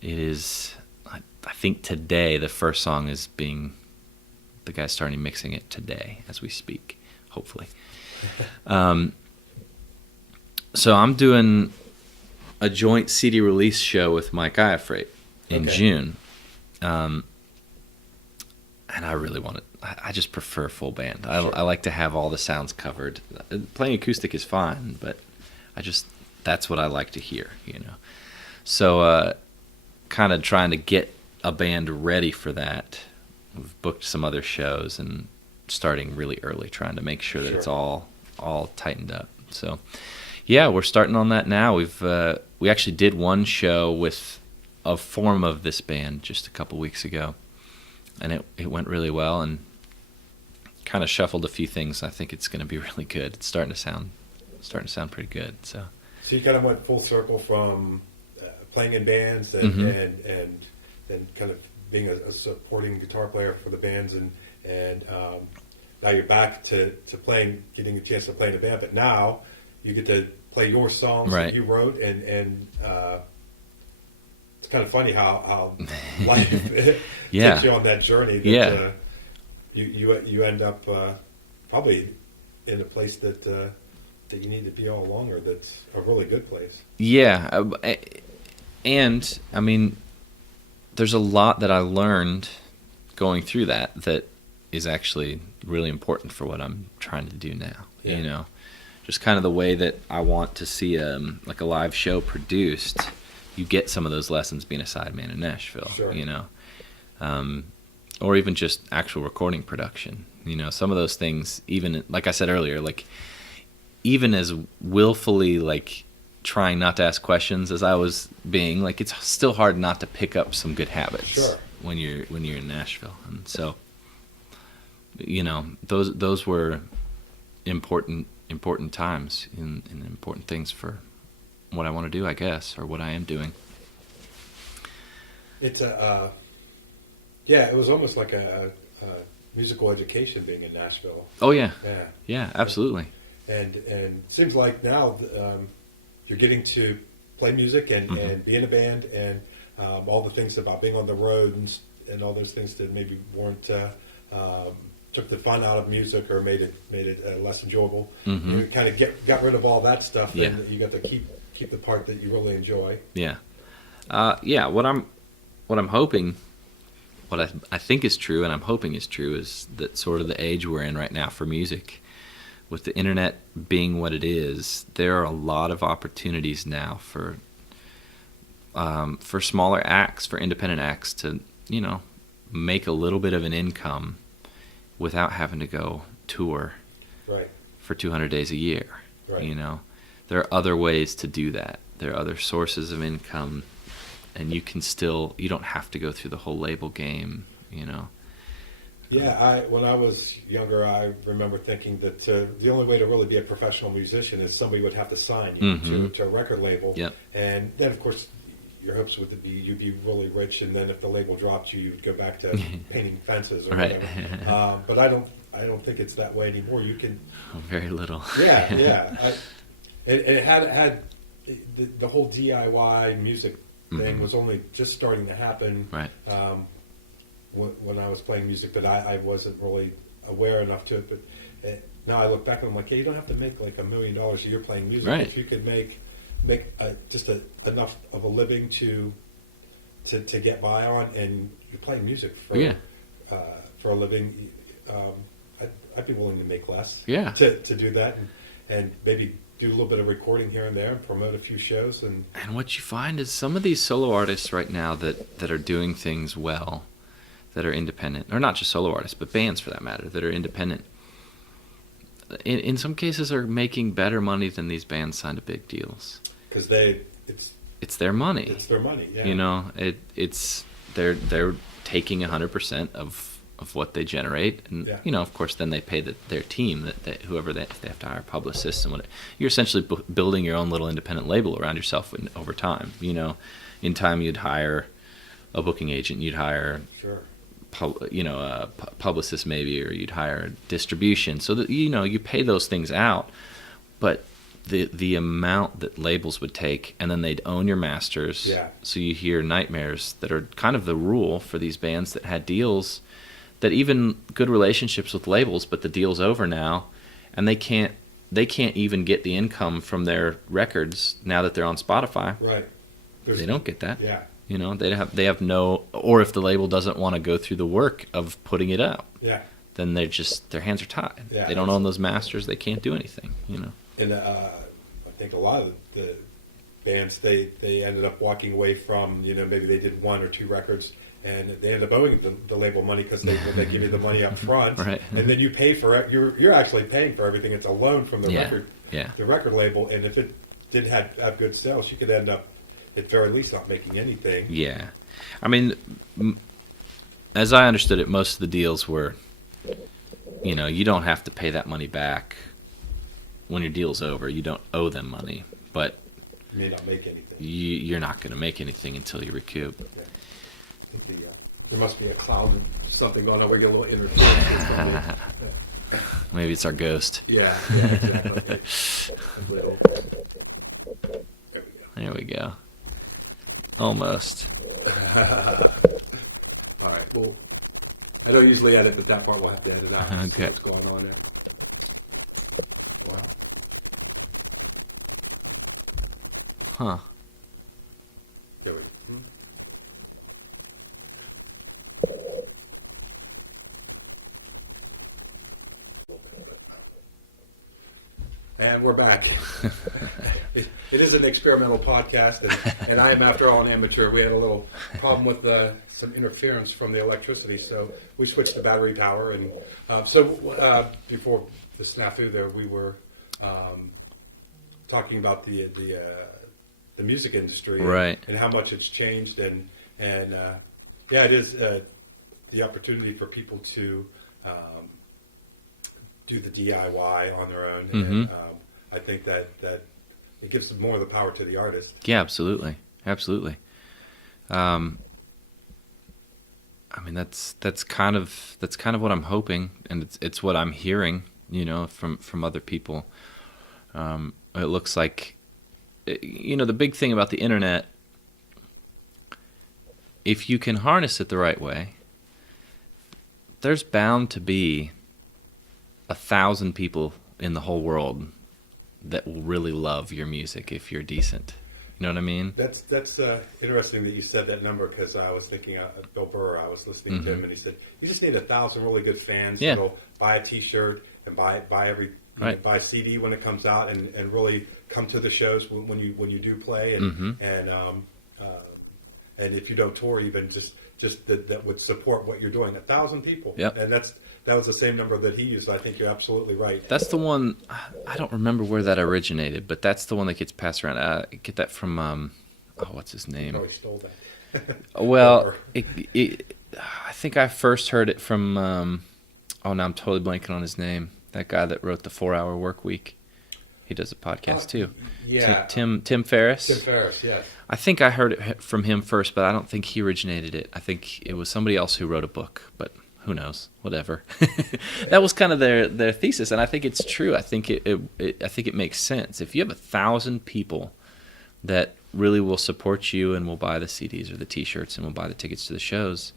is, I think today, the first song is the guy's starting mixing it today as we speak, hopefully. So I'm doing a joint CD release show with Mike Iafrate in June. And I really want it. I just prefer full band. I like to have all the sounds covered. Playing acoustic is fine, but that's what I like to hear, So kind of trying to get a band ready for that. We've booked some other shows and starting really early, trying to make sure that it's all tightened up. So yeah, we're starting on that now. We actually did one show with a form of this band just a couple weeks ago, and it went really well and kind of shuffled a few things. I think it's going to be really good. It's starting to sound pretty good. So you kind of went full circle from playing in bands and kind of being a supporting guitar player for the bands, and now you're back to playing, getting a chance to play in a band. But now you get to play your songs that you wrote, and it's kind of funny how life takes you on that journey. That, you end up probably in a place that you need to be all along, or that's a really good place. Yeah, and I mean, there's a lot that I learned going through that is actually really important for what I'm trying to do now. Yeah. Just kind of the way that I want to see like a live show produced. You get some of those lessons being a sideman in Nashville, or even just actual recording production. Some of those things, even like I said earlier, like even as willfully like trying not to ask questions as I was being, like it's still hard not to pick up some good habits when you're in Nashville. And so, those were important times and important things for what I want to do, I guess, or what I am doing. It's it was almost like a musical education being in Nashville. Oh yeah, yeah, absolutely. And it seems like now you're getting to play music and be in a band, and all the things about being on the road and all those things that maybe weren't took the fun out of music or made it less enjoyable. Mm-hmm. You kind of got rid of all that stuff, Yeah. and you got to keep the part that you really enjoy. Yeah, What I'm hoping, what I think is true, and I'm hoping is true, is that sort of the age we're in right now for music, with the internet being what it is, there are a lot of opportunities now for smaller acts, for independent acts to, make a little bit of an income without having to go tour for 200 days a year. Right. There are other ways to do that. There are other sources of income and you can still, you don't have to go through the whole label game, you know. Yeah, when I was younger, I remember thinking that the only way to really be a professional musician is somebody would have to sign you to a record label. Yep. And then, of course, your hopes would be you'd be really rich, and then if the label dropped you, you'd go back to painting fences or Right. whatever. But I don't think it's that way anymore. You can Very little. Yeah. It had the whole DIY music thing was only just starting to happen. Right. When I was playing music, that I wasn't really aware enough to it. But now I look back and I'm like, hey, you don't have to make like $1 million a year playing music. Right. If you could make just enough of a living to get by on, and you're playing music for a living, I'd be willing to make less. Yeah. To do that and maybe do a little bit of recording here and there and promote a few shows. And what you find is some of these solo artists right now that are doing things well, that are independent, or not just solo artists, but bands for that matter, that are independent, in some cases are making better money than these bands signed to big deals. Because it's their money. It's their money, yeah. You know, it's they're taking 100% of what they generate, and you know, of course, then they pay their team, whoever if they have to hire publicists and whatever. You're essentially building your own little independent label around yourself over time. You know, in time you'd hire a booking agent, you'd hire a publicist maybe, or you'd hire distribution, so that you pay those things out, but the amount that labels would take, and then they'd own your masters. Yeah. So you hear nightmares that are kind of the rule for these bands that had deals, that even good relationships with labels, but the deal's over now, and they can't even get the income from their records now that they're on Spotify. Right. They don't get that. Yeah. You know, they have no, or if the label doesn't want to go through the work of putting it out, then their hands are tied. Yeah, they don't own those masters. They can't do anything. You know. And I think a lot of the bands they ended up walking away from. Maybe they did 1 or 2 records, and they end up owing the label money because they give you the money up front, right. And then you pay for it. You're actually paying for everything. It's a loan from the record label. And if it did have good sales, you could end up at very least not making anything. Yeah, I mean, as I understood it, most of the deals were, you don't have to pay that money back when your deal's over. You don't owe them money, but you may not make anything. You're not going to make anything until you recoup. Yeah. I think there must be a cloud or something going on. We get a little interference. Maybe it's our ghost. Yeah, exactly. There we go. Almost. All right. Well, I don't usually edit, but that part we'll have to edit out. Okay. What's going on there? Wow. Huh. There we go. And we're back. It is an experimental podcast, and I am, after all, an amateur. We had a little problem with some interference from the electricity, so we switched to battery power. And before the snafu there, we were talking about the music industry, right, and how much it's changed, and it is the opportunity for people to do the DIY on their own, and I think that it gives more of the power to the artist. Yeah, absolutely. I mean, that's kind of what I'm hoping, and it's what I'm hearing, from other people. It looks like, the big thing about the internet, if you can harness it the right way, there's bound to be 1,000 people in the whole world that will really love your music if you're decent. You know what I mean? That's interesting that you said that number, because I was thinking of Bill Burr. I was listening to him, and he said you just need 1,000 really good fans that'll buy a T-shirt and buy a CD when it comes out, and really come to the shows when you do play, and and if you don't tour, even just that would support what you're doing. 1,000 people, and that was the same number that he used. I think you're absolutely right. That's the one. I don't remember where that originated, but that's the one that gets passed around. I get that from what's his name? Probably stole that. Well, I think I first heard it from. Now I'm totally blanking on his name. That guy that wrote the 4-Hour Work Week. He does a podcast too. Yeah. Tim Ferriss. Tim Ferriss, yes. I think I heard it from him first, but I don't think he originated it. I think it was somebody else who wrote a book, but who knows? Whatever. That was kind of their thesis, and I think it's true. I think it makes sense. If you have 1,000 people that really will support you and will buy the CDs or the T-shirts and will buy the tickets to the shows,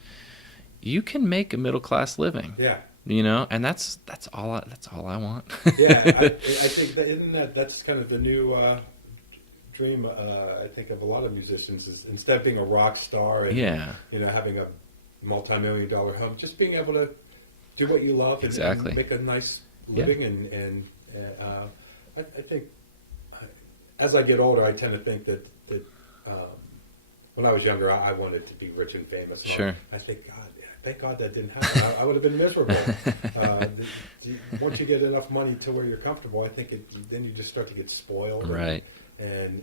you can make a middle class living. Yeah. And that's all I want. Yeah, I think that's kind of the new dream. I think of a lot of musicians is instead of being a rock star and having a multi-million-dollar home, just being able to do what you love and make a nice living. And I think as I get older, I tend to think that when I was younger, I wanted to be rich and famous. And sure. I think, thank God that didn't happen. I would have been miserable. Once you get enough money to where you're comfortable, I think then you just start to get spoiled. Right. And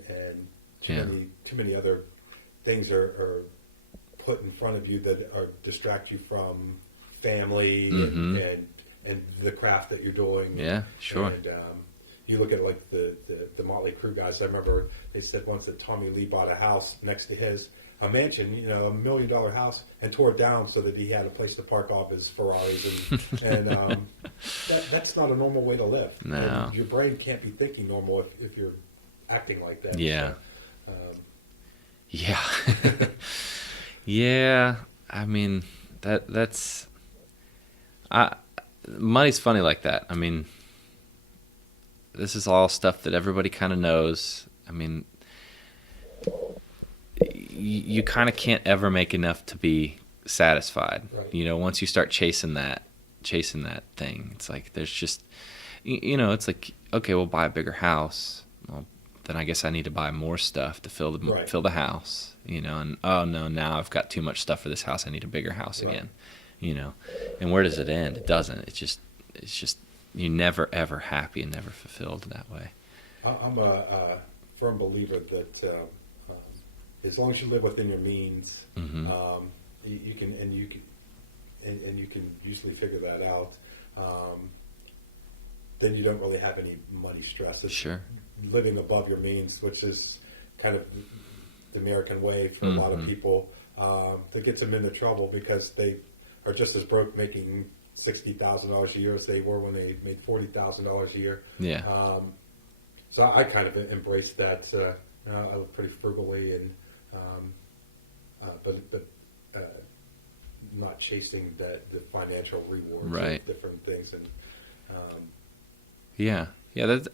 too many other things are put in front of you that distract you from family and the craft that you're doing. Yeah, sure. And you look at like the Motley Crue guys. I remember they said once that Tommy Lee bought a house next to a mansion, $1 million house, and tore it down so that he had a place to park off his Ferraris, and that's not a normal way to live. No. And your brain can't be thinking normal if you're acting like that. Yeah. So, yeah. Yeah. I mean, that's money's funny like that. I mean, this is all stuff that everybody kind of knows. I mean, you kind of can't ever make enough to be satisfied. Right. Once you start chasing that thing, it's like there's just, it's like, okay, we'll buy a bigger house. Well, then I guess I need to buy more stuff to fill the house. And oh no, now I've got too much stuff for this house. I need a bigger house again. And where does it end? It doesn't. It's just you're never ever happy and never fulfilled that way. I'm a firm believer that as long as you live within your means, you can usually figure that out. Then you don't really have any money stress. It's sure. Living above your means, which is kind of the American way for a lot of people, that gets them into trouble because they are just as broke making $60,000 a year as they were when they made $40,000 a year. Yeah. So I kind of embraced that. I live pretty frugally, and but not chasing the financial rewards right. of different things. And yeah. That's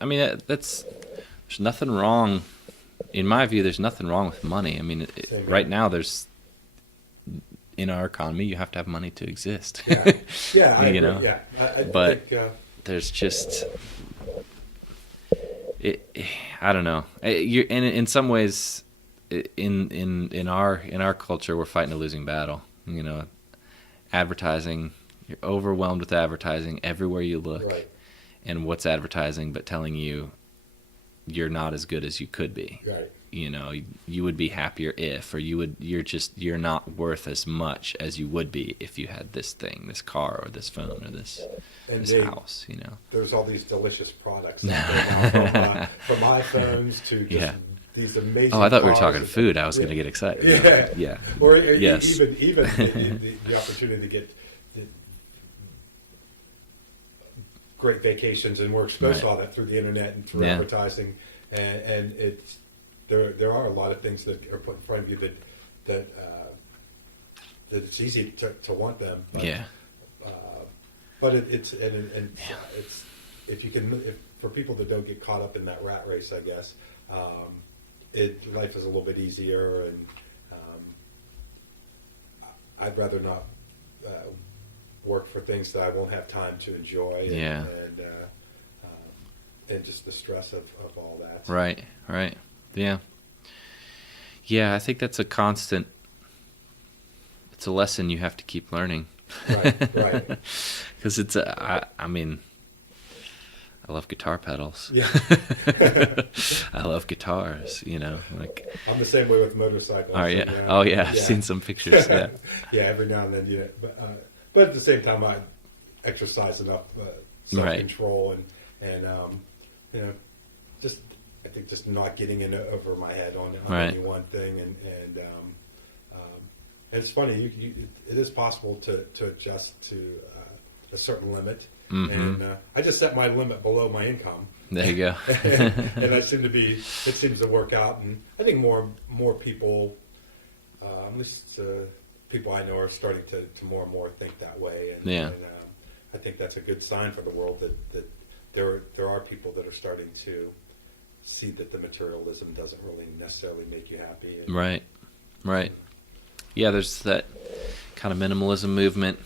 there's nothing wrong. In my view, there's nothing wrong with money. I mean, right now, in our economy, you have to have money to exist. Yeah, I agree. know. Yeah, but I think, there's just, I don't know. In some ways, in our culture, we're fighting a losing battle. Advertising, you're overwhelmed with advertising everywhere you look. Right. And what's advertising but telling you you're not as good as you could be. Right. You would be happier if, or you're not worth as much as you would be if you had this thing, this car, or this phone, or this house. There's all these delicious products now, from iPhones to just these amazing. Oh, I thought we were talking food. I was going to get excited. Yeah. Or yes. even the opportunity to get great vacations, and we're exposed to all that through the internet and through advertising, and it's. There are a lot of things that are put in front of you that it's easy to want them. But, but it's for people that don't get caught up in that rat race, I guess, life is a little bit easier, and I'd rather not work for things that I won't have time to enjoy. And just the stress of all that. Right. Yeah, I think that's a constant. It's a lesson you have to keep learning. Right. Because it's I mean, I love guitar pedals. Yeah. I love guitars, like. I'm the same way with motorcycles. Oh yeah. Oh yeah. I've seen some pictures. Yeah. Yeah. Every now and then, but at the same time, I exercise enough self-control and just I think just not getting in over my head on any one thing, and it's funny. It is possible to adjust to a certain limit. Mm-hmm. And I just set my limit below my income. There you go. And it seems to work out. And I think more people, at least people I know, are starting to more and more think that way. And I think that's a good sign for the world that there are people that are starting to see that the materialism doesn't really necessarily make you happy. And, Right. Yeah, there's that kind of minimalism movement.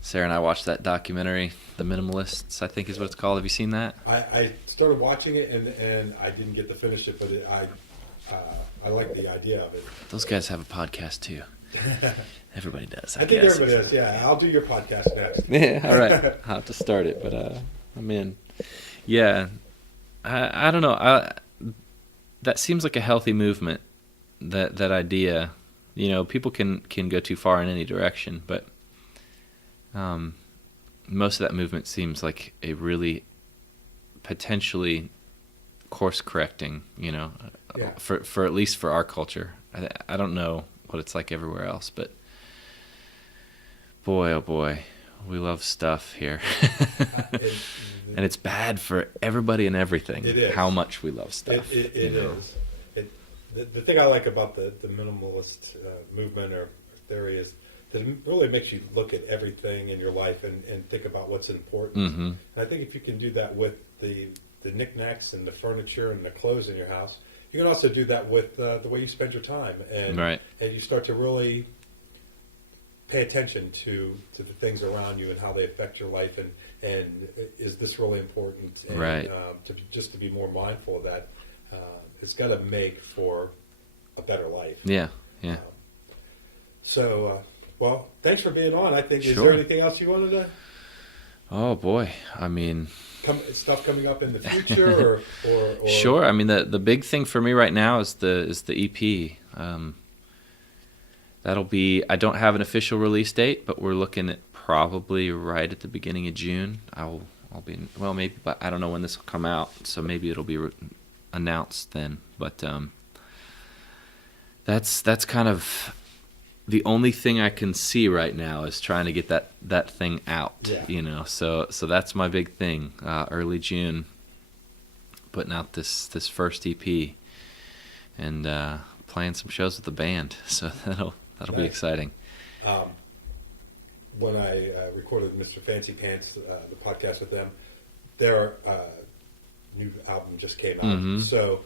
Sarah and I watched that documentary, The Minimalists, I think is what it's called. Have you seen that? I started watching it and I didn't get to finish it, but I like the idea of it. Those guys have a podcast too. Everybody does. I think everybody does. Yeah, I'll do your podcast next. Yeah, all right. I'll have to start it, but I'm in. Yeah, I don't know. That seems like a healthy movement. That idea, people can go too far in any direction, but. Most of that movement seems like a really potentially course correcting, for at least for our culture. I don't know what it's like everywhere else, but boy, oh boy, we love stuff here. And it's bad for everybody and everything. It is. How much we love stuff. It is. The thing I like about the minimalist movement or theory is that it really makes you look at everything in your life and think about what's important. Mm-hmm. And I think if you can do that with the knickknacks and the furniture and the clothes in your house, you can also do that with the way you spend your time. And you start to really pay attention to the things around you and how they affect your life, and is this really important? And, to be more mindful of that, it's got to make for a better life. Yeah. Well, thanks for being on. I think, is Sure. there anything else you wanted to? Oh boy, I mean, stuff coming up in the future, or Sure. I mean, the big thing for me right now is the EP. That'll be. I don't have an official release date, but we're looking at probably right at the beginning of June. I'll be maybe, but I don't know when this will come out, so maybe it'll be announced then. But that's kind of. The only thing I can see right now is trying to get that thing out, So that's my big thing. Early June, putting out this first EP, and playing some shows with the band. So that'll be exciting. When I recorded Mr. Fancy Pants, the podcast with them, their new album just came out. Mm-hmm. So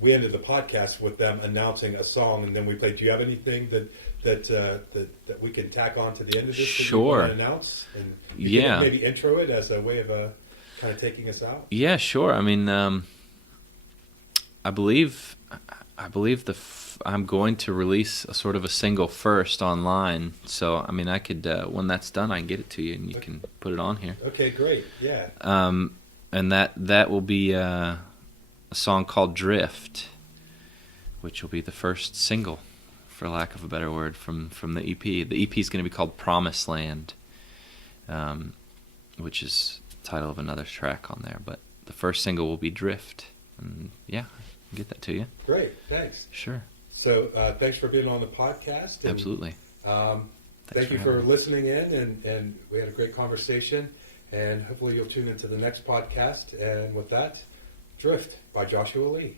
we ended the podcast with them announcing a song, and then we played. Do you have anything that we can tack on to the end of this? Sure. That you want to announce, and you can maybe intro it as a way of kind of taking us out. Yeah, sure. I mean, I believe I'm going to release a sort of a single first online. So I mean, I could when that's done, I can get it to you, and you can put it on here. Okay, great. Yeah. And that will be a song called Drift, which will be the first single, for lack of a better word, from the EP. The EP is going to be called Promised Land, which is the title of another track on there. But the first single will be Drift. And yeah, I'll get that to you. Great, thanks. Sure. So thanks for being on the podcast. And, absolutely. Thank you for listening in, and we had a great conversation. And hopefully you'll tune into the next podcast. And with that, Drift by Joshua Lee.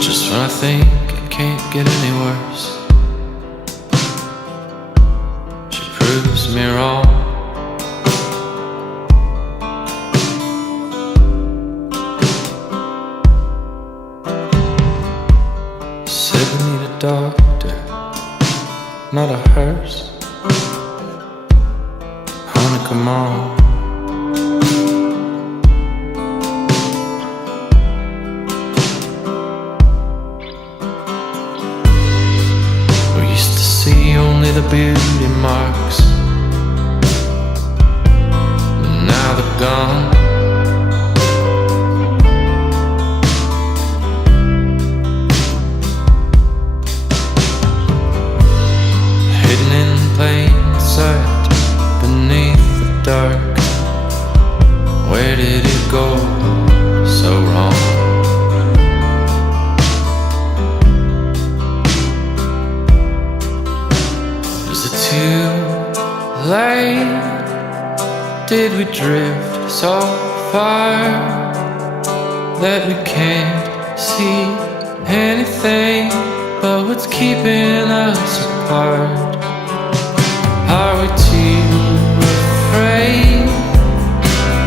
Just when I think it can't get any worse, she proves me wrong. Said we need a doctor, not a hearse. Honey, come on. the beauty marks, but now they're gone. Hidden in plain sight beneath the dark, where did it go so wrong? Is it too late? Did we drift so far that we can't see anything but what's keeping us apart? Are we too afraid?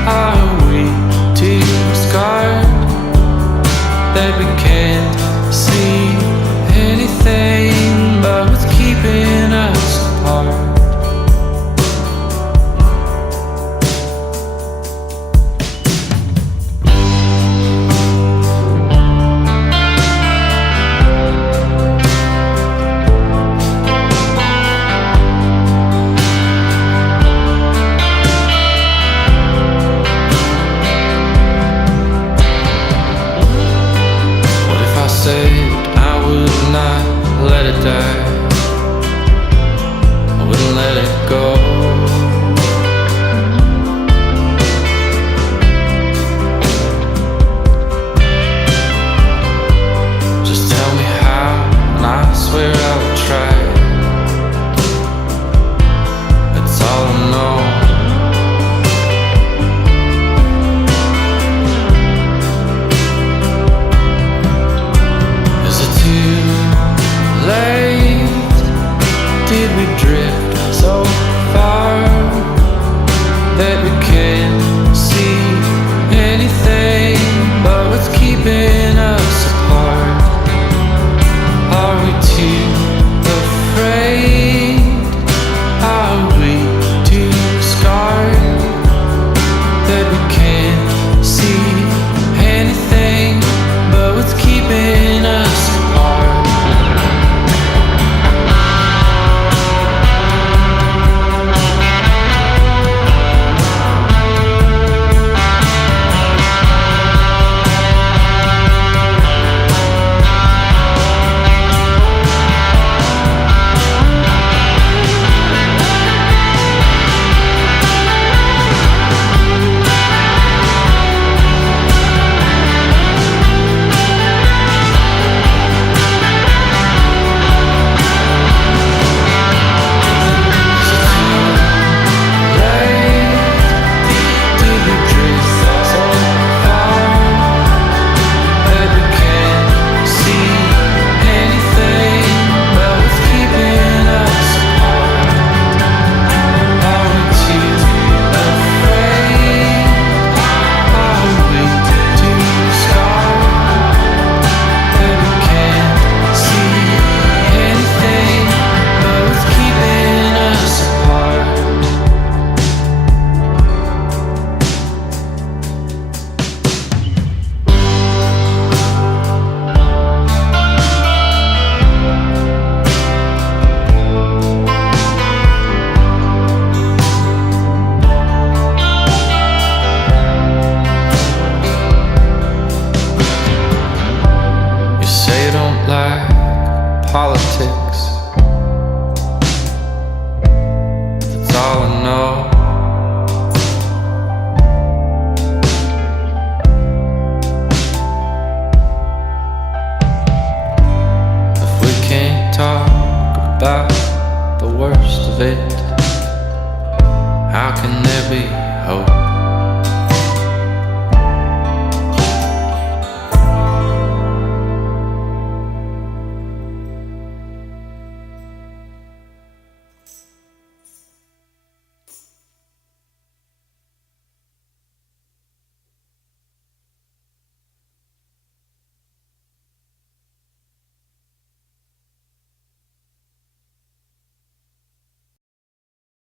Are we too scarred that we can't see anything but what's keeping us apart? I would not let it die, I wouldn't let it go. Just tell me how, and I swear I would try. That's all I know. Did we drift so far that we can't see anything but what's keeping us apart? Are we too afraid? Are we too scarred that we can't